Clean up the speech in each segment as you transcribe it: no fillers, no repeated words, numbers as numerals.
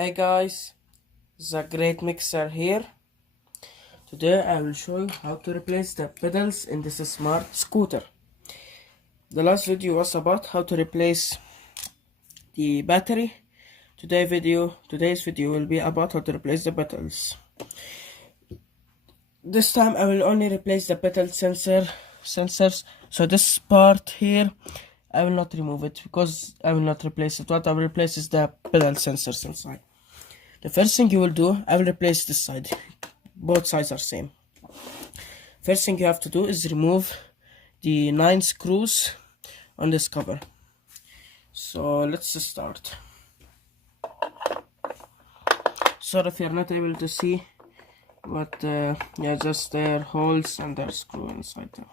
Hey guys, the great mixer here. Today I will show you how to replace the pedals in this smart scooter. The last video was about how to replace the battery. Today's video will be about how to replace the pedals. This time I will only replace the pedal sensors. So this part here I will not remove it because I will not replace it. What I will replace is the pedal sensors inside. The first thing you will do, I will replace this side. Both sides are same. First thing you have to do is remove the 9 screws on this cover. So let's start. Sorry if you're not able to see, but yeah, just there are holes and there's screw inside there.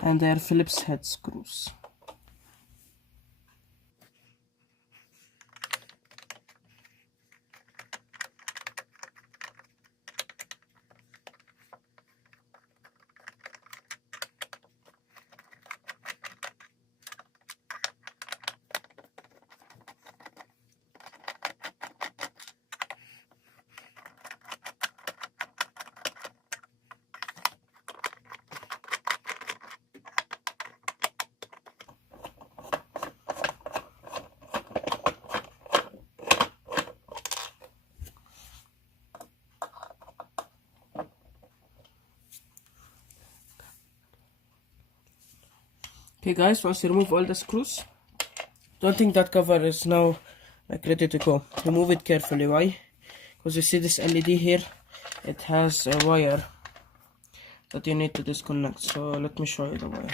And they are Phillips head screws. Okay guys, once you remove all the screws, don't think that cover is now like ready to go. Remove it carefully. Why? Because you see this LED here, it has a wire that you need to disconnect. So let me show you the wire.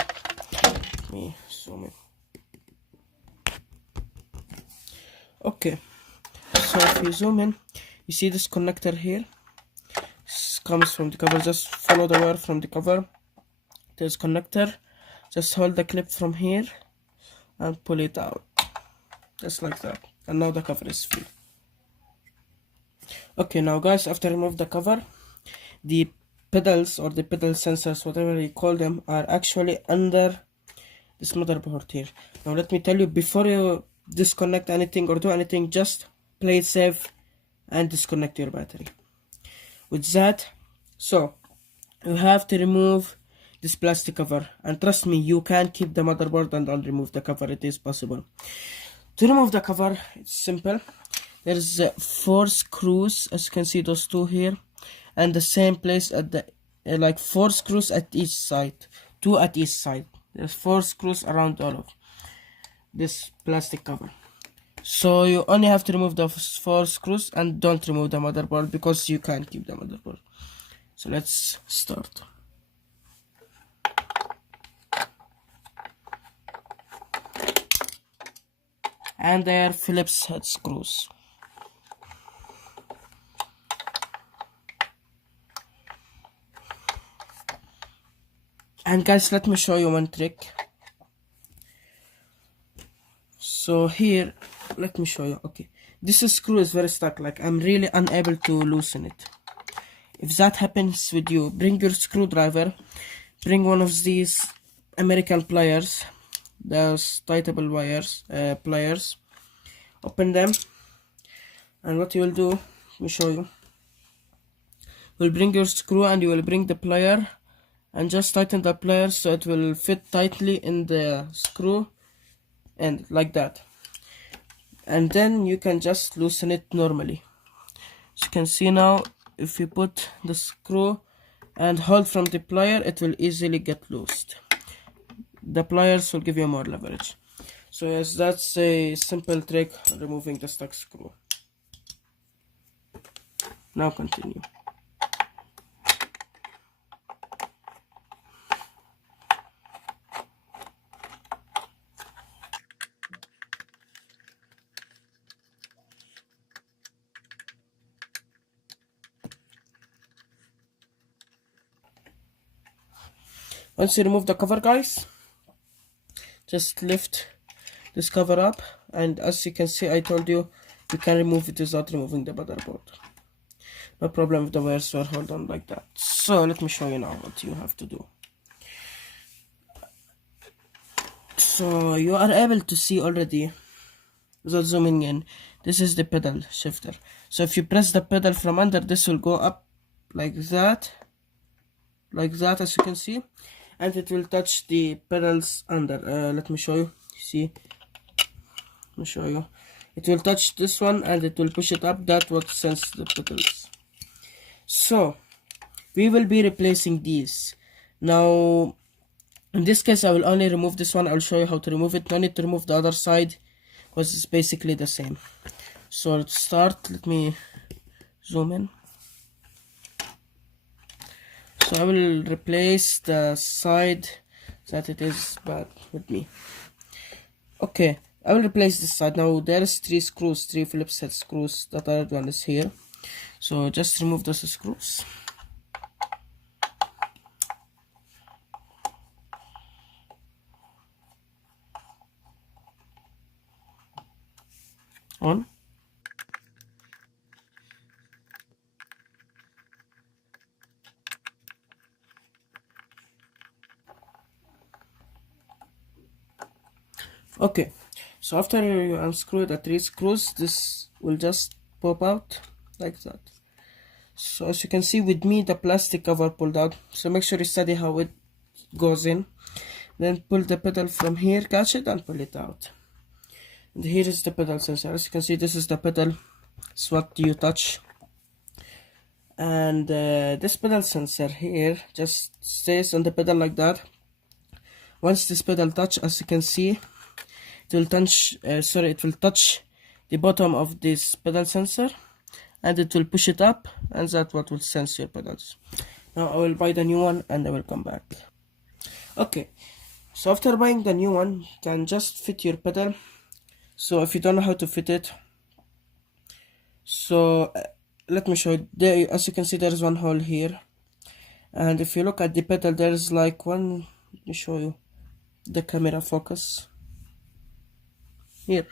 Let me zoom in. Okay, so if you zoom in, you see this connector here. This comes from the cover. Just follow the wire from the cover. There's connector. Just hold the clip from here and pull it out, just like that, and now the cover is free. Okay, now guys, after remove the cover, the pedals or the pedal sensors, whatever you call them, are actually under this motherboard here. Now let me tell you, before you disconnect anything or do anything, just play it safe and disconnect your battery. With that, so you have to remove this plastic cover, and trust me, you can keep the motherboard and don't remove the cover. It is possible. To remove the cover, it's simple. There's 4 screws, as you can see, those 2 here, and the same place at the like 4 screws at each side, 2 at each side. There's 4 screws around all of this plastic cover. So you only have to remove the 4 screws and don't remove the motherboard because you can't keep the motherboard. So let's start. And they are Phillips head screws. And guys, let me show you one trick. So here, let me show you. Okay, this screw is very stuck, like I'm really unable to loosen it. If that happens with you, bring your screwdriver, bring one of these American pliers, those tightable wires, pliers, open them, and what you will do, let me show you. You will bring your screw and you will bring the plier and just tighten the plier so it will fit tightly in the screw end, like that. And then you can just loosen it normally. As you can see now, if you put the screw and hold from the plier, it will easily get loosed. The pliers will give you more leverage. So yes, that's a simple trick on removing the stuck screw. Now continue. Once you remove the cover, guys, just lift this cover up and as you can see, I told you can remove it without removing the motherboard. No problem if the wires were held on like that. So let me show you now what you have to do. So you are able to see already without zooming in, this is the pedal shifter. So if you press the pedal from under, this will go up like that as you can see, and it will touch the pedals under. Let me show you. See, let me show you. It will touch this one and it will push it up. That what sense the pedals. So we will be replacing these. Now in this case I will only remove this one. I will show you how to remove it. No need to remove the other side because it's basically the same. So let's start. Let me zoom in. So I will replace the side that it is bad with me. Okay, I will replace this side. Now there is 3 screws, 3 Phillips head screws. The third one is here. So just remove those screws. On. Okay, so after you unscrew the 3 screws, this will just pop out like that. So as you can see with me, the plastic cover pulled out. So make sure you study how it goes in. Then pull the pedal from here, catch it and pull it out. And here is the pedal sensor. As you can see, this is the pedal. It's what you touch. And this pedal sensor here just stays on the pedal like that. Once this pedal touch, as you can see, it will touch the bottom of this pedal sensor and it will push it up, and that's what will sense your pedals. Now I will buy the new one and I will come back. Okay, so after buying the new one, you can just fit your pedal. So if you don't know how to fit it, so let me show you. There, as you can see, there is one hole here, and if you look at the pedal, there is like one. Let me show you the camera focus here.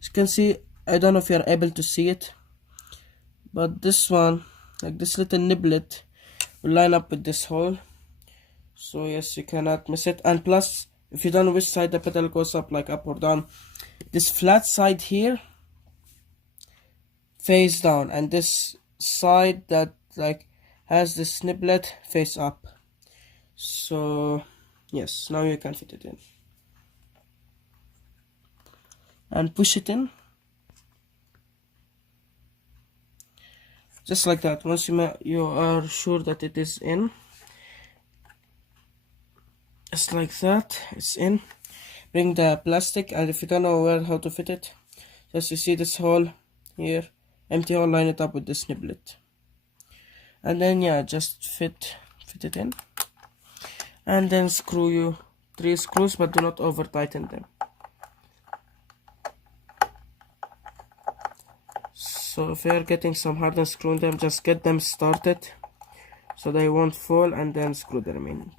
As you can see, I don't know if you are able to see it, but this one, like this little niblet, will line up with this hole. So yes, you cannot miss it. And plus, if you don't know which side the pedal goes up, like up or down, this flat side here face down, and this side that like has this niblet face up. So yes, now you can fit it in and push it in just like that. Once you are sure that it is in, just like that, it's in. Bring the plastic, and if you don't know how to fit it, just you see this hole here, empty hole, line it up with this niblet, and then yeah, just fit it in, and then screw you 3 screws, but do not over tighten them. So if you are getting some hardness screwing them, just get them started so they won't fall, and then screw the remaining.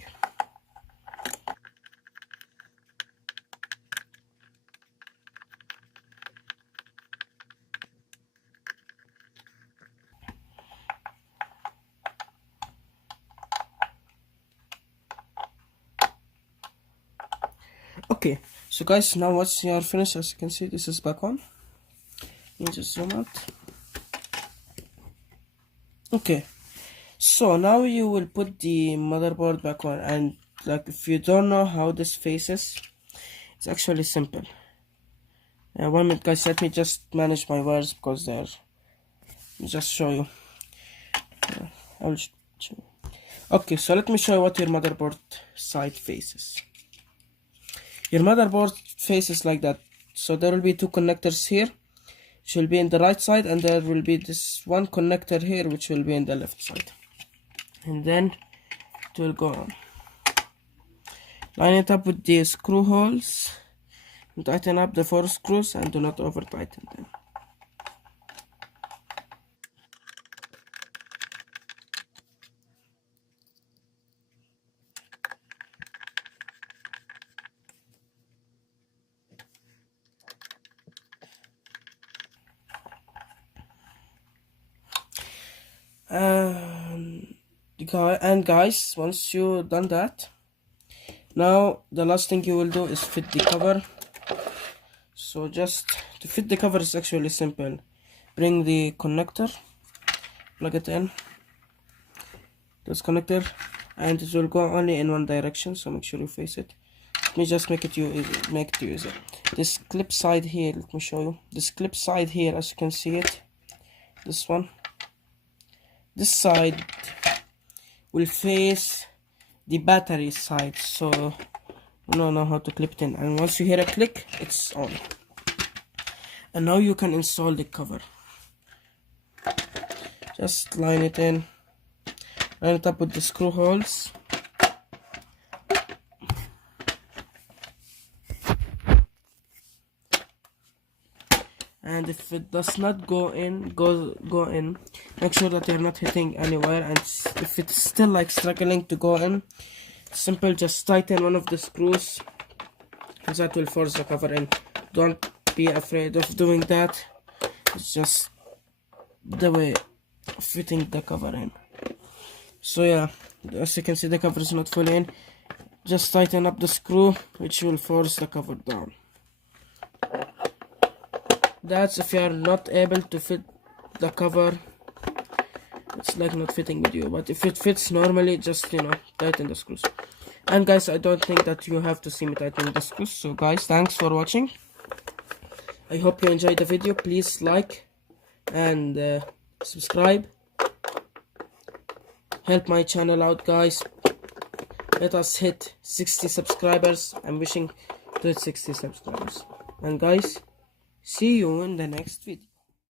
Okay, so guys, now once you are finished, as you can see, this is back on. You just zoom out. Okay, so now you will put the motherboard back on, and like if you don't know how this faces, it's actually simple. 1 minute guys, let me just manage my wires because they're, just show you. I will show you. Okay, so let me show you what your motherboard side faces. Your motherboard faces like that. So there will be 2 connectors here, which will be in the right side, and there will be this one connector here, which will be in the left side. And then it will go on. Line it up with the screw holes, and tighten up the 4 screws, and do not over tighten them. And guys, once you done that, now the last thing you will do is fit the cover. So just to fit the cover is actually simple. Bring the connector, plug it in this connector, and it will go only in one direction, so make sure you face it. Let me just make it easy. This clip side here, let me show you. This clip side here, as you can see it, this one, this side will face the battery side, so you don't know how to clip it in. And once you hear a click, it's on. And now you can install the cover. Just line it up with the screw holes. And if it does not go in, make sure that you're not hitting anywhere. And if it's still like struggling to go in, simple, just tighten one of the screws, and that will force the cover in. Don't be afraid of doing that. It's just the way of fitting the cover in. So yeah, as you can see, the cover is not fully in. Just tighten up the screw, which will force the cover down. That's if you are not able to fit the cover. It's like not fitting with you, but if it fits normally, just tighten the screws. And guys, I don't think that you have to see me tighten the screws. So guys, thanks for watching. I hope you enjoyed the video. Please like and subscribe. Help my channel out, guys. Let us hit 60 subscribers. I'm wishing to hit 60 subscribers. And guys, see you in the next video.